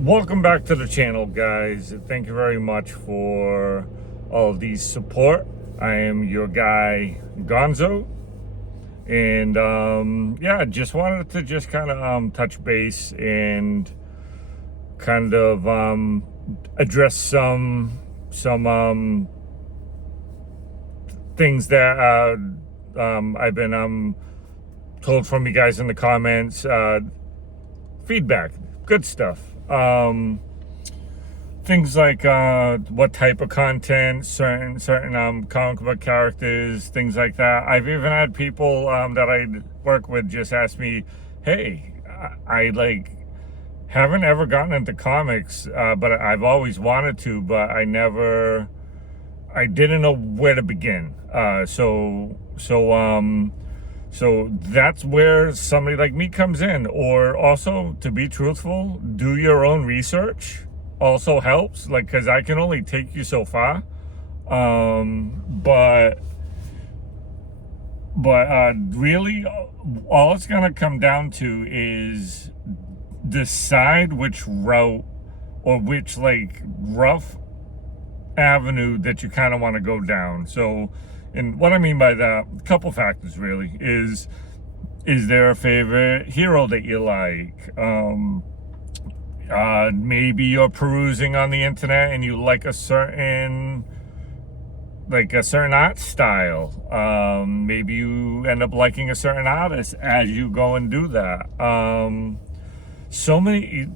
Welcome back to the channel, guys. Thank you very much for all of the support. I am your guy Gonzo, and yeah, just wanted to just kind of touch base and kind of address some things that I've been told from you guys in the comments. Feedback, good stuff. Things like what type of content, certain comic book characters, things like that. I've even had people that I work with just ask me, "Hey, I like haven't ever gotten into comics, but I've always wanted to, but I didn't know where to begin." So that's where somebody like me comes in. Or also, to be truthful, do your own research also helps, like, because I can only take you so far. But really, all it's gonna come down to is decide which route or which like rough avenue that you kind of want to go down. So, and what I mean by that, a couple factors really, is there a favorite hero that you like? Maybe you're perusing on the internet and you like a certain art style. Maybe you end up liking a certain artist as you go and do that. So many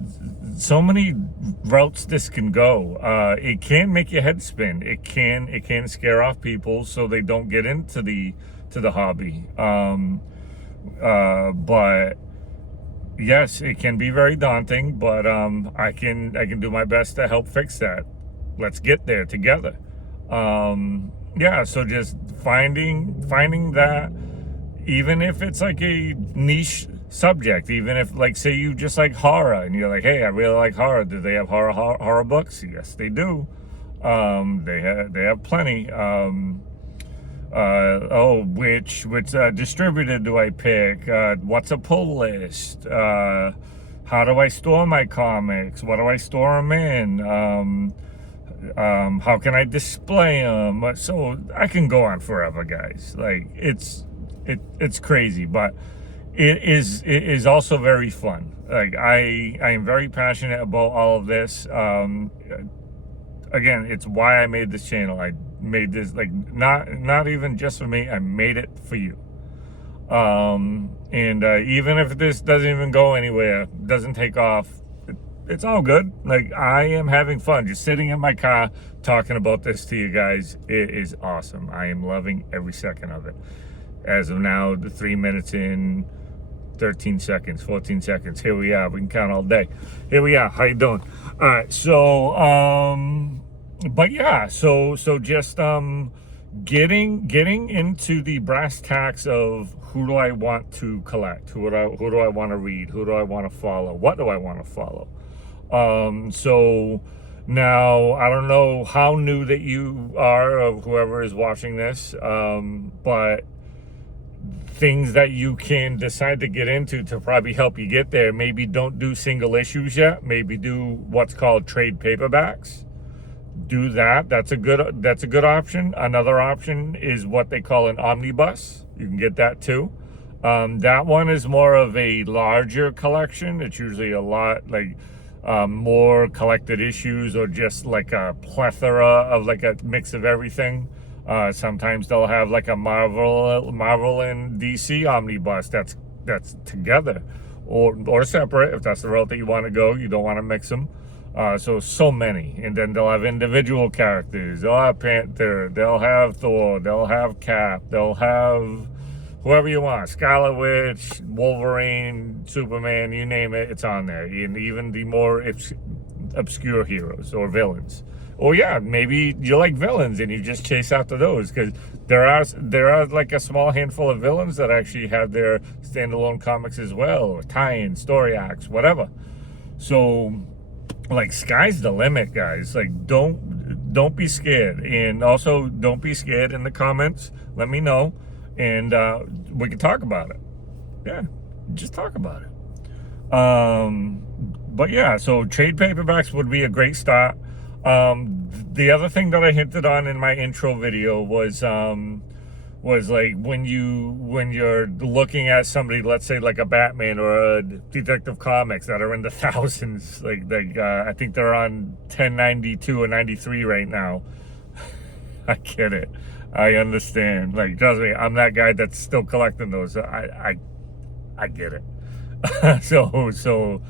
routes this can go. It can make your head spin. It can scare off people so they don't get into the hobby. But yes, it can be very daunting, but I can do my best to help fix that. Let's get there together. Yeah, so just finding that, even if it's like a niche subject, even if, like, say you just like horror and you're like, hey, I really like horror. Do they have horror books? Yes, they do. They have plenty. Which distributor do I pick? What's a pull list? How do I store my comics? What do I store them in? How can I display them? So I can go on forever, guys. Like, it's crazy, but it is also very fun. Like, I am very passionate about all of this. Again, it's why I made this channel. I made this, like, not even just for me. I made it for you. And even if this doesn't even go anywhere, doesn't take off, it's all good. Like, I am having fun just sitting in my car talking about this to you guys. It is awesome. I am loving every second of it. As of now, the 3 minutes in 13 seconds, 14 seconds. Here we are. We can count all day. Here we are. How you doing? All right. So, but yeah, so just getting into the brass tacks of who do I want to collect? Who do I want to read? Who do I want to follow? What do I want to follow? So now, I don't know how new that you are, of whoever is watching this, but things that you can decide to get into to probably help you get there. Maybe don't do single issues yet. Maybe do what's called trade paperbacks. Do that. That's a good option. Another option is what they call an omnibus. You can get that too. That one is more of a larger collection. It's usually a lot like more collected issues, or just like a plethora of like a mix of everything. Sometimes they'll have like a Marvel and DC omnibus that's together, or separate if that's the route that you want to go. You don't want to mix them. So many. And then they'll have individual characters. They'll have Panther, they'll have Thor, they'll have Cap, they'll have whoever you want, Scarlet Witch, Wolverine, Superman, you name it, it's on there. And even the more obscure heroes or villains. Or yeah, maybe you like villains and you just chase after those, because there are like a small handful of villains that actually have their standalone comics as well, or tie-ins, story arcs, whatever. So, like, sky's the limit, guys. Like, don't be scared. And also, don't be scared in the comments. Let me know, and we can talk about it. Yeah, just talk about it. but yeah, so trade paperbacks would be a great start. The other thing that I hinted on in my intro video was like when you're looking at somebody, let's say like a Batman or a Detective Comics that are in the thousands, like I think they're on 1092 or 93 right now. I get it. I understand. Like, trust me, I'm that guy that's still collecting those. I get it. So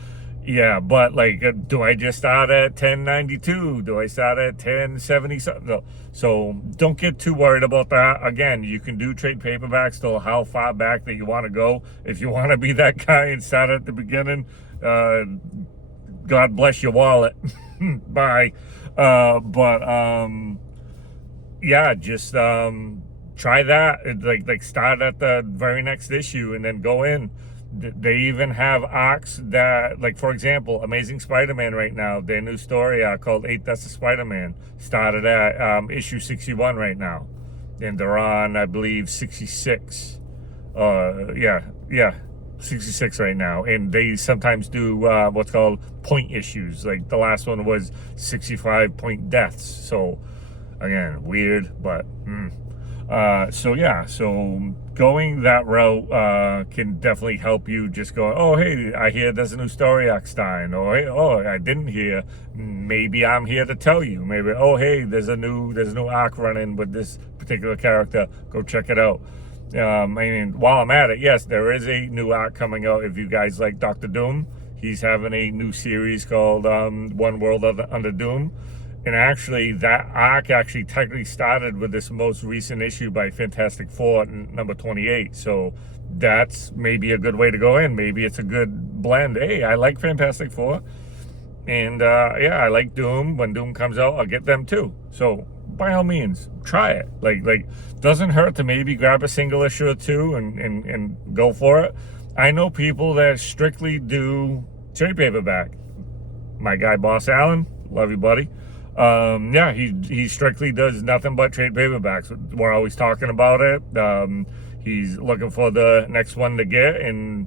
yeah, but like, do I just start at 1092? Do I start at 1070 something? No. So don't get too worried about that. Again, you can do trade paperbacks till how far back that you want to go. If you want to be that guy and start at the beginning, God bless your wallet. Bye. Yeah, just try that. Like start at the very next issue and then go in. They even have arcs that, like, for example, Amazing Spider-Man right now, their new story arc called 8 Deaths of Spider-Man started at issue 61 right now, and they're on, I believe, 66. Yeah, 66 right now, and they sometimes do what's called point issues. Like the last one was 65 point deaths. So again, weird, but so yeah, so going that route can definitely help you. Just go, oh hey, I hear there's a new story arc starting, or hey, oh I didn't hear, maybe I'm here to tell you. Maybe, oh hey, there's a new arc running with this particular character, go check it out. I mean, while I'm at it, yes, there is a new arc coming out. If you guys like Dr. Doom, he's having a new series called One World Under Doom. And actually, that arc actually technically started with this most recent issue by Fantastic Four, number 28. So that's maybe a good way to go in. Maybe it's a good blend. Hey, I like Fantastic Four. And yeah, I like Doom. When Doom comes out, I'll get them too. So by all means, try it. Like doesn't hurt to maybe grab a single issue or two and go for it. I know people that strictly do trade paperback. My guy, Boss Allen, love you, buddy. Yeah, he strictly does nothing but trade paperbacks. We're always talking about it. He's looking for the next one to get, and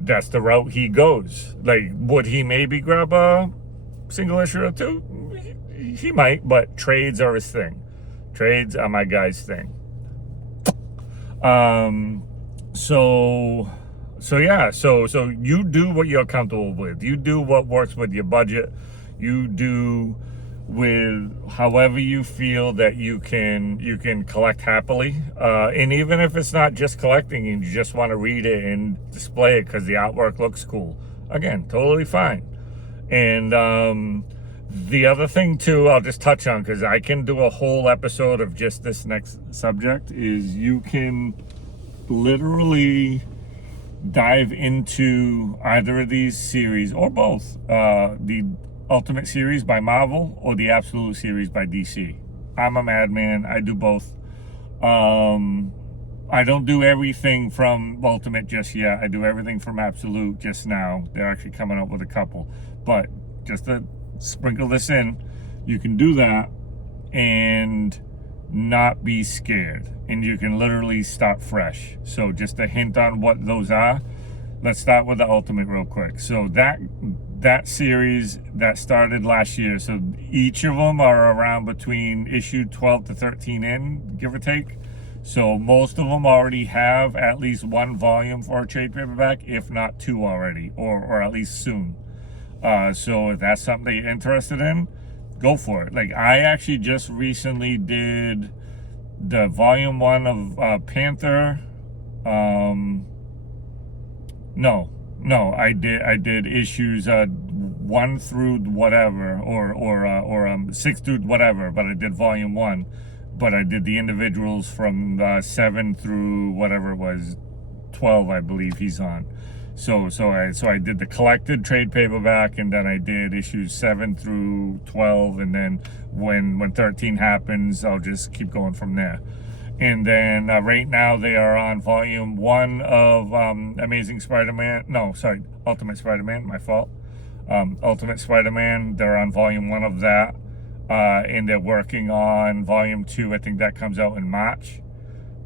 that's the route he goes. Like, would he maybe grab a single issue or two? He might, but trades are his thing. Trades are my guy's thing. So yeah, so you do what you're comfortable with. You do what works with your budget. You do with however you feel that you can collect happily. And even if it's not just collecting and you just want to read it and display it because the artwork looks cool, again, totally fine. And the other thing too, I'll just touch on because I can do a whole episode of just this next subject, is you can literally dive into either of these series or both, the Ultimate series by Marvel or the Absolute series by DC. I'm a madman. I do both. I don't do everything from Ultimate just yet. I do everything from Absolute just now. They're actually coming up with a couple, but just to sprinkle this in, you can do that and not be scared, and you can literally start fresh. So just a hint on what those are. Let's start with the Ultimate real quick. So that series that started last year, so each of them are around between issue 12 to 13 in, give or take. So most of them already have at least one volume for a trade paperback, if not two already, or at least soon. So if that's something that you're interested in, go for it. Like, I actually just recently did the volume 1 of Panther. No, I did issues 1 through whatever, or 6 through whatever, but I did volume 1. But I did the individuals from 7 through whatever it was, 12, I believe he's on. So I did the collected trade paperback, and then I did issues 7 through 12, and then when 13 happens, I'll just keep going from there. And then right now they are on volume 1 of Amazing Spider-Man. No, sorry, Ultimate Spider-Man. My fault. Ultimate Spider-Man. They're on volume 1 of that, and they're working on volume 2. I think that comes out in March.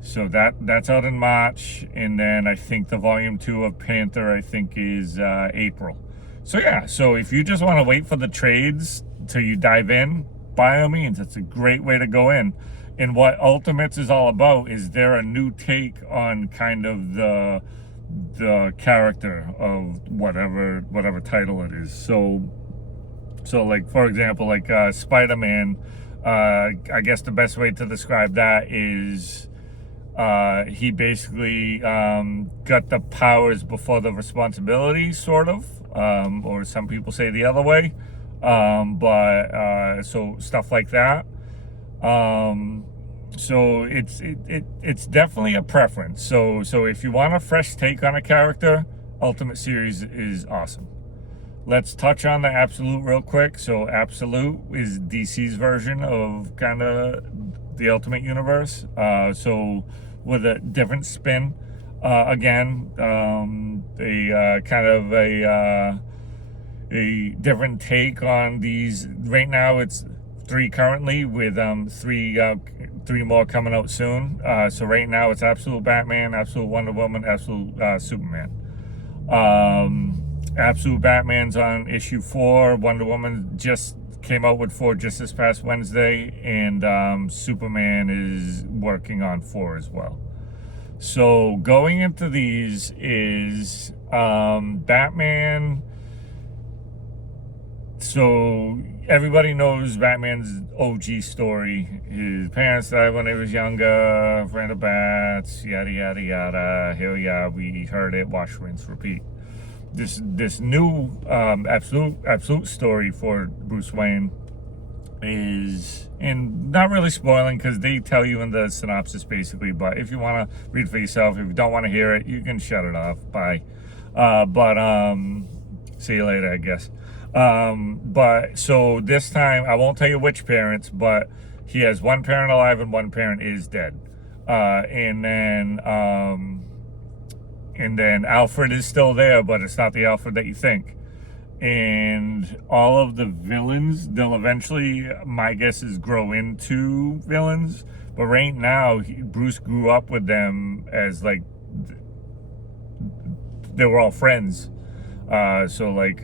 So that's out in March, and then I think the volume 2 of Panther I think is April. So yeah, so if you just want to wait for the trades till you dive in, by all means, it's a great way to go in. And what Ultimates is all about is they're a new take on kind of the character of whatever title it is. So like, for example, like Spider-Man, I guess the best way to describe that is he basically got the powers before the responsibility, sort of, or some people say the other way. But so stuff like that. So it's definitely a preference. So if you want a fresh take on a character, Ultimate Series is awesome. Let's touch on the Absolute real quick. So Absolute is DC's version of kind of the Ultimate Universe. So with a different spin. Again, a kind of a different take on these. Right now it's 3 currently, with three more coming out soon. So right now it's Absolute Batman, Absolute Wonder Woman, Absolute Superman. Absolute Batman's on issue 4. Wonder Woman just came out with 4 just this past Wednesday, and Superman is working on 4 as well. So going into these is Batman. So everybody knows Batman's OG story. His parents died when he was younger, friend of bats, yada yada yada. Here we are, we heard it, wash, rinse, repeat. This new absolute story for Bruce Wayne is, and not really spoiling because they tell you in the synopsis basically, but if you want to read it for yourself, if you don't want to hear it, you can shut it off. Bye. But see you later, I guess. But so this time I won't tell you which parents, but he has one parent alive and one parent is dead. And then Alfred is still there, but it's not the Alfred that you think. And all of the villains, they'll eventually, my guess is, grow into villains. But right now, Bruce grew up with them as like, they were all friends. So like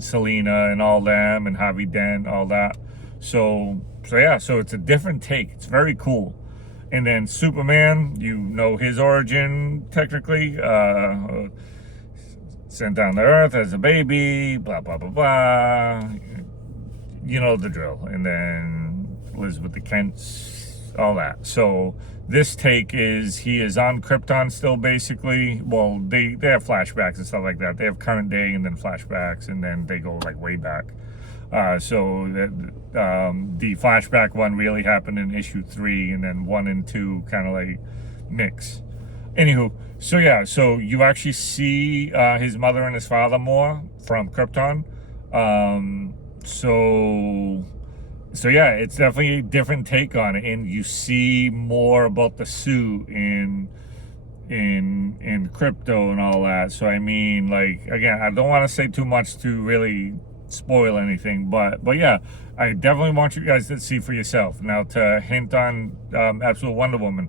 Selena and all them, and Harvey Dent, all that. So yeah, so it's a different take. It's very cool. And then Superman, you know his origin technically. Sent down to Earth as a baby, blah blah blah blah. You know the drill. And then lives with the Kents, all that. So this take is he is on Krypton still, basically. Well, they have flashbacks and stuff like that. They have current day and then flashbacks, and then they go like way back. So the flashback one really happened in issue 3, and then 1 and 2 kind of like mix. Anywho, so yeah, so you actually see his mother and his father more from Krypton. So yeah, it's definitely a different take on it, and you see more about the suit in crypto and all that. So I mean, like, again, I don't want to say too much to really spoil anything, but yeah, I definitely want you guys to see for yourself. Now, to hint on Absolute Wonder Woman,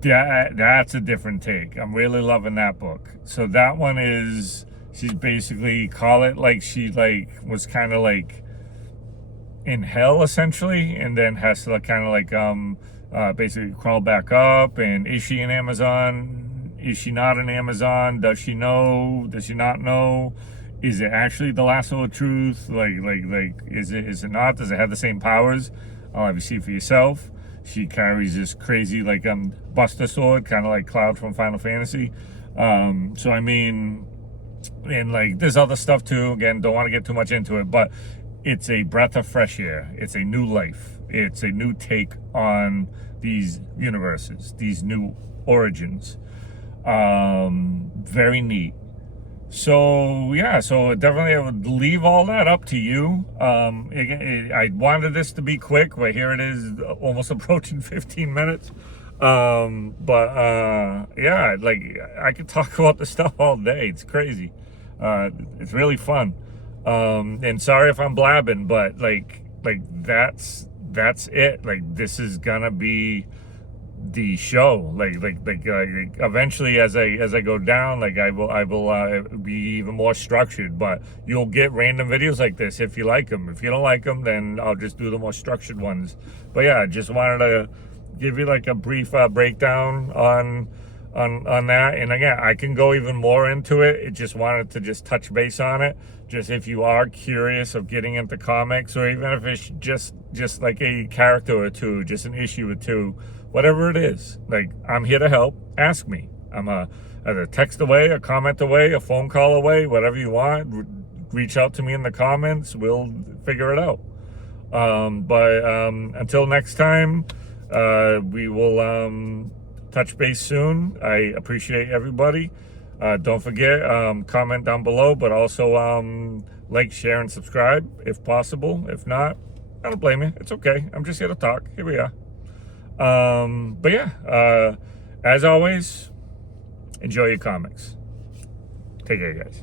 that's a different take. I'm really loving that book. So that one is, she's basically, call it like she like was kind of like in hell essentially, and then has to kind of like basically crawl back up. And is she in Amazon? Is she not in Amazon? Does she know? Does she not know? Is it actually the lasso of truth? Like is it not? Does it have the same powers? I'll have you see for yourself. She carries this crazy like Buster sword, kind of like Cloud from Final Fantasy. So I mean, and like there's other stuff too. Again, don't want to get too much into it, but it's a breath of fresh air. It's a new life. It's a new take on these universes, these new origins. Very neat. So yeah, so definitely I would leave all that up to you. I wanted this to be quick, but here it is, almost approaching 15 minutes. Yeah, like I could talk about this stuff all day. It's crazy. It's really fun. And sorry if I'm blabbing, but like that's it. Like, this is gonna be the show. Like eventually, as I go down, like I will be even more structured. But you'll get random videos like this if you like them. If you don't like them, then I'll just do the more structured ones. But yeah, I just wanted to give you like a brief breakdown on that. And again, I can go even more into it. It just wanted to just touch base on it. Just if you are curious of getting into comics, or even if it's just like a character or two, just an issue or two, whatever it is, like, I'm here to help. Ask me. I'm either a text away, a comment away, a phone call away, whatever you want. Reach out to me in the comments. We'll figure it out. Until next time, we will touch base soon. I appreciate everybody. Don't forget, comment down below, but also like, share, and subscribe if possible. If not, I don't blame you. It's okay. I'm just here to talk. Here we are. But yeah, as always, enjoy your comics. Take care, guys.